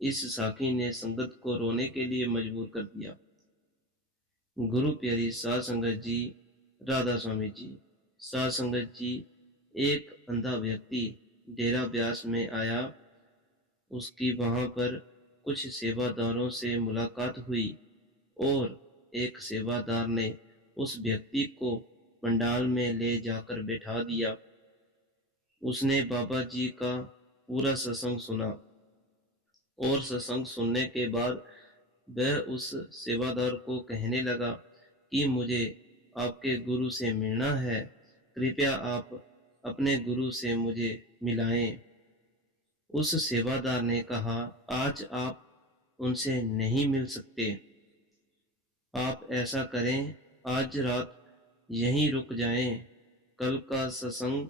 इस साखी ने संगत को रोने के लिए मजबूर कर दिया। गुरु प्यारी साध संगत जी, राधा स्वामी जी। साध संगत जी, एक अंधा व्यक्ति डेरा ब्यास में आया। उसकी वहां पर कुछ सेवादारों से मुलाकात हुई और एक सेवादार ने उस व्यक्ति को पंडाल में ले जाकर बैठा दिया। उसने बाबा जी का पूरा सत्संग सुना और सत्संग सुनने के बाद वह उस सेवादार को कहने लगा कि मुझे आपके गुरु से मिलना है, कृपया आप अपने गुरु से मुझे मिलाएं। उस सेवादार ने कहा, आज आप उनसे नहीं मिल सकते। आप ऐसा करें, आज रात यहीं रुक जाएं, कल का सत्संग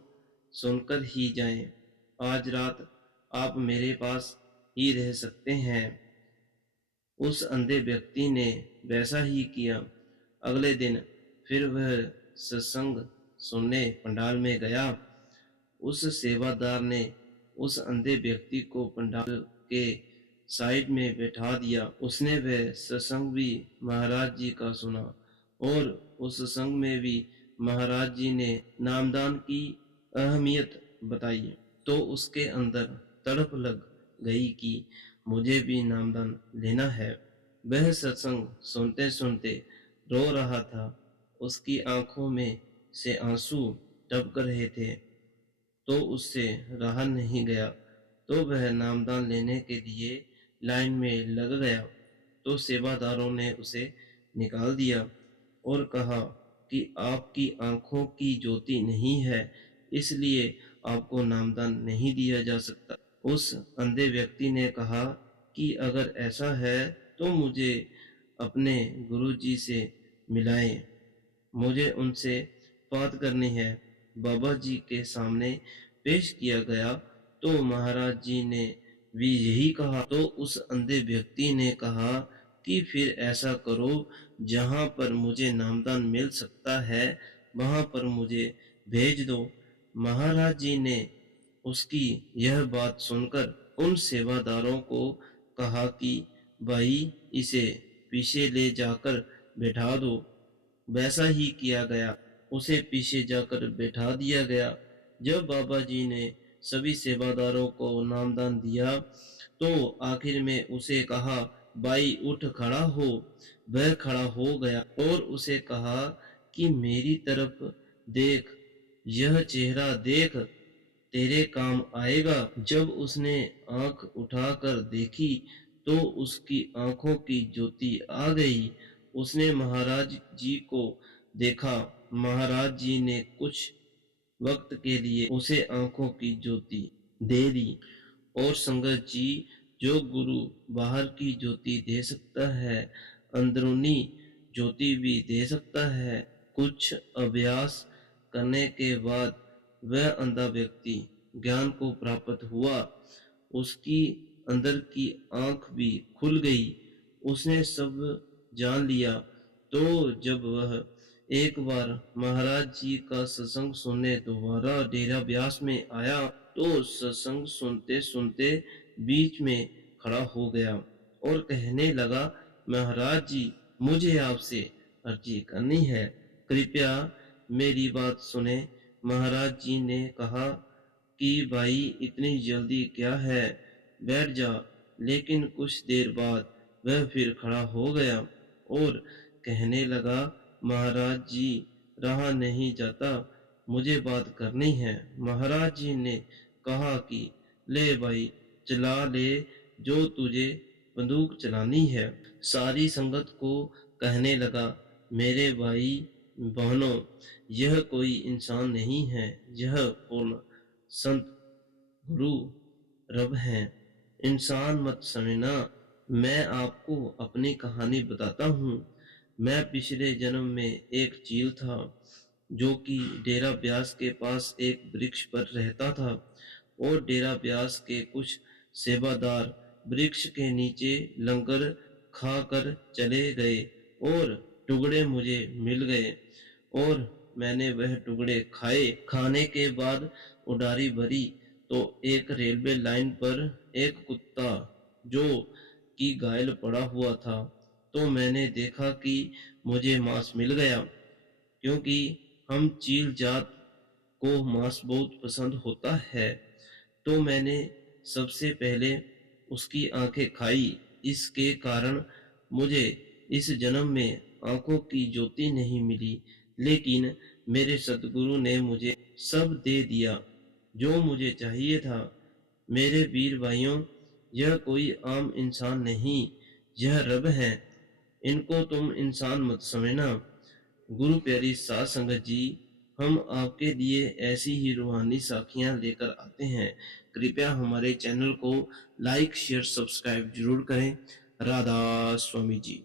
सुनकर ही जाएं। आज रात आप मेरे पास ही रह सकते हैं। उस अंधे व्यक्ति ने वैसा ही किया। अगले दिन फिर वह सत्संग सुनने पंडाल में गया। उस सेवादार ने उस अंधे व्यक्ति को पंडाल के साइड में बैठा दिया। उसने वह सत्संग भी महाराज जी का सुना और उस सत्संग में भी महाराज जी ने नामदान की अहमियत बताई। तो उसके अंदर तड़प लग गई कि मुझे भी नामदान लेना है। वह सत्संग सुनते सुनते रो रहा था। उसकी आंखों में से आंसू टपक रहे थे, तो उससे रहा नहीं गया। तो वह नामदान लेने के लिए लाइन में लग गया। तो सेवादारों ने उसे निकाल दिया और कहा कि आपकी आंखों की ज्योति नहीं है, इसलिए आपको नामदान नहीं दिया जा सकता। उस अंधे व्यक्ति ने कहा कि अगर ऐसा है तो मुझे अपने गुरुजी से मिलाएं, मुझे उनसे बात करनी है। बाबा जी के सामने पेश किया गया तो महाराज जी ने भी यही कहा। तो उस अंधे व्यक्ति ने कहा कि फिर ऐसा करो, जहां पर मुझे नामदान मिल सकता है वहां पर मुझे भेज दो। महाराज जी ने उसकी यह बात सुनकर उन सेवादारों को कहा कि भाई, इसे पीछे ले जाकर बैठा दो। वैसा ही किया गया, उसे पीछे जाकर बैठा दिया गया। जब बाबा जी ने सभी सेवादारों को नामदान दिया तो आखिर में उसे कहा, भाई उठ खड़ा हो। वह खड़ा हो गया और उसे कहा कि मेरी तरफ देख, यह चेहरा देख, तेरे काम आएगा। जब उसने आंख उठाकर देखी तो उसकी आंखों की ज्योति आ गई। उसने महाराज जी को देखा। महाराज जी ने कुछ वक्त के लिए उसे आंखों की ज्योति दे दी। और संगत जी, जो गुरु बाहर की ज्योति दे सकता है, अंदरूनी ज्योति भी दे सकता है। कुछ अभ्यास करने के बाद वह अंधा व्यक्ति ज्ञान को प्राप्त हुआ। उसकी अंदर की आंख भी खुल गई। उसने सब जान लिया। तो जब वह एक बार महाराज जी का सत्संग सुनने दोबारा डेरा ब्यास में आया तो सत्संग सुनते सुनते बीच में खड़ा हो गया और कहने लगा, महाराज जी, मुझे आपसे अर्जी करनी है, कृपया मेरी बात सुने। महाराज जी ने कहा कि भाई, इतनी जल्दी क्या है, बैठ जा। लेकिन कुछ देर बाद वह फिर खड़ा हो गया और कहने लगा, महाराज जी, रहा नहीं जाता, मुझे बात करनी है। महाराज जी ने कहा कि ले भाई, चला ले जो तुझे बंदूक चलानी है। सारी संगत को कहने लगा, मेरे भाई बहनों, यह कोई इंसान नहीं है, यह पूर्ण संत गुरु रब हैं। इंसान मत समझना। मैं आपको अपनी कहानी बताता हूँ। मैं पिछले जन्म में एक चील था जो कि डेरा ब्यास के पास एक वृक्ष पर रहता था और डेरा ब्यास के कुछ सेवादार वृक्ष के नीचे लंगर खाकर चले गए और टुकड़े मुझे मिल गए और मैंने वह टुकड़े खाए। खाने के बाद उडारी भरी तो एक रेलवे लाइन पर एक कुत्ता जो कि घायल पड़ा हुआ था, तो मैंने देखा कि मुझे मांस मिल गया, क्योंकि हम चील जात को मांस बहुत पसंद होता है। तो मैंने सबसे पहले उसकी आंखें खाई। इसके कारण मुझे इस जन्म में आंखों की ज्योति नहीं मिली, लेकिन मेरे सद्गुरु ने मुझे सब दे दिया जो मुझे चाहिए था। मेरे वीर भाइयों, यह कोई आम इंसान नहीं, यह रब है। इनको तुम इंसान मत समझना। गुरु प्यारी साध संगत जी, हम आपके लिए ऐसी ही रूहानी साखियां लेकर आते हैं। कृपया हमारे चैनल को लाइक शेयर सब्सक्राइब जरूर करें। राधा स्वामी जी।